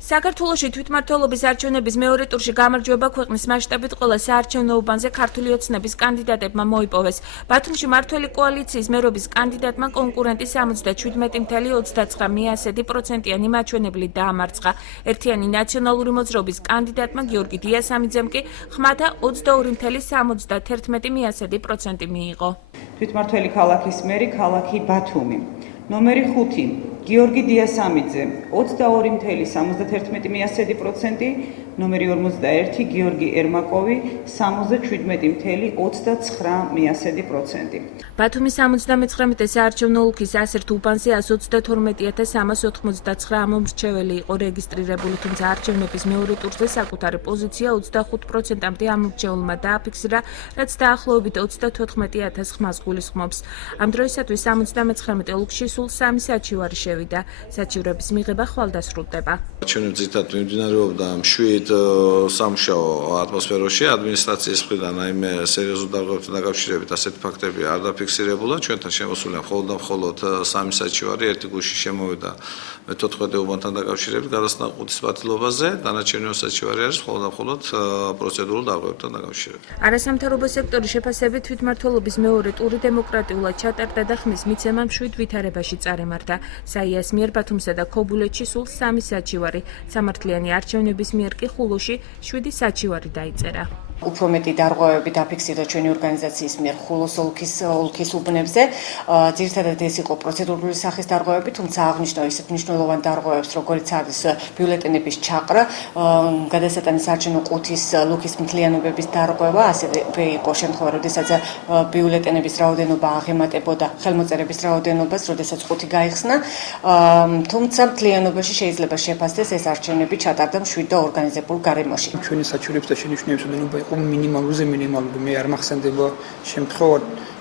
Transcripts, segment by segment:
საქართველოში თვითმმართველობის არჩევნების მეორე ტურში გამარჯვება ქვეყნის მასშტაბით ყველა საარჩევნო უბანზე ქართული ოცნების კანდიდატებმა მოიპოვეს. ბათუმში მმართველი კოალიციის მერობის კანდიდატმა კონკურენტი 77.29%-იანი მაჩვენებლით დაამარცხა. ერთიანი ნაციონალური მოძრაობის კანდიდატმა გიორგი დიასამიძემ კი ხმათა 22.71% მიიღო. თვითმმართველი ქალაქის მერი ქალაქი ბათუმი. ნომერი 5 გიორგი დიასამიძე 22.71%, ნომერი 41 გიორგი ერმაკოვი 77.29%. ბათუმის 79 საარჩევნო ოლქის ასერთ უბანზე 122.399 ამომრჩეველი იყო რეგისტრირებული, თუმცა არჩევნების მეორე ტურზე საკუთარი პოზიცია 25%-მდე ამომრჩეველმა დააფიქსირა, რაც დაახლოებით 34,000 ხმას გულისხმობს. ამ დროისათვის 79 ოლქში სულ 3 საჩივარი შევიდა. საჩივრების მიღება ხვალ დასრულდება. არჩევნები ძირითადად მიმდინარეობდა მშვიდ სამუშაო ატმოსფეროში, ადმინისტრაციის მხრიდან რაიმე სერიოზულ დარღვევებთან დაკავშირებით ასეთი ფაქტები არ დაფიქსირებულა. ჩვენთან შემოსულია მხოლოდ და მხოლოდ 3 საჩივარი, ერთი გუშინ შემოვიდა მე-14 უბანთან დაკავშირებით გადასტანყუდის პატილობაზე, დანარჩენი საჩივარი არის მხოლოდ და მხოლოდ პროცედურულ დარღვევებთან დაკავშირებით. არასამთავრობო სექტორის შეფასებით თვითმმართველობის მეორე ტური დემოკრატიულად ჩატარდა და ხმის მიცემა მშვიდ ვითარებაში წარიმართა. საიას მიერ ბათუმსა და ქობულეთში სულ 3 საჩივარი, სამართლიანი არჩევნების მიერ კი ხულოში 7 საჩივარი დაიწერა. უფრო მეტი დარღვევები დაფიქსირდა ჩვენი ორგანიზაციის მიერ ხულოს ოლქის უბნებზე. ძირითადად ეს იყო პროცედურული სახის დარღვევები, თუმცა აღნიშნავ ისეთ მნიშვნელოვან დარღვევებს, როგორიც არის ბიულეტენების ჩაყრა, გადასატანის არჩევნო ყუთის ლუქის მთლიანობების დარღვევა, ასევე იყო შემთხვევა, როდესაც ბიულეტენების რაოდენობა აღემატებოდა ხელმოწერების რაოდენობას, როდესაც ყუთი გაიხსნა. თუმცა მთლიანობაში შეიძლება შეფასდეს ეს არჩევნები ჩატარდა მშვიდ და ორგანიზებულ გარემოში. ჩვენი საჩივრების და შენიშვნების ოდენობა მინიმალურზე მინიმალური. მე არ მახსენდება შემთხვევა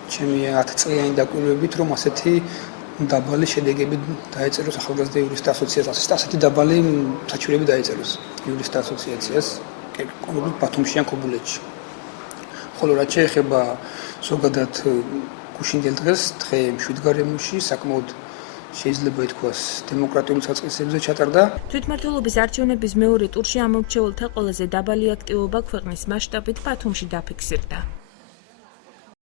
ჩემი 10 წლიანი დაკვირვებით, რომ ასეთი დაბალი შედეგები დაეწეროს ახალგაზრდა იურისტთა ასოციაციას. ასეთი დაბალი საჩივრები დაეწეროს იურისტთა ასოციაციას, კონკრეტულად ბათუმში ან ქობულეთში. ხოლო რაც შეეხება ზოგადად გუშინდელ დღეს, დღე მშვიდ გარემოში საკმაოდ შეიძლება ითქვას დემოკრატიული საწყისებზე ჩატარდა. თვითმმართველობის არჩევნების მეორე ტურში ამომრჩეველთა ყველაზე დაბალი აქტივობა ქვეყნის მასშტაბით ბათუმში დაფიქსირდა.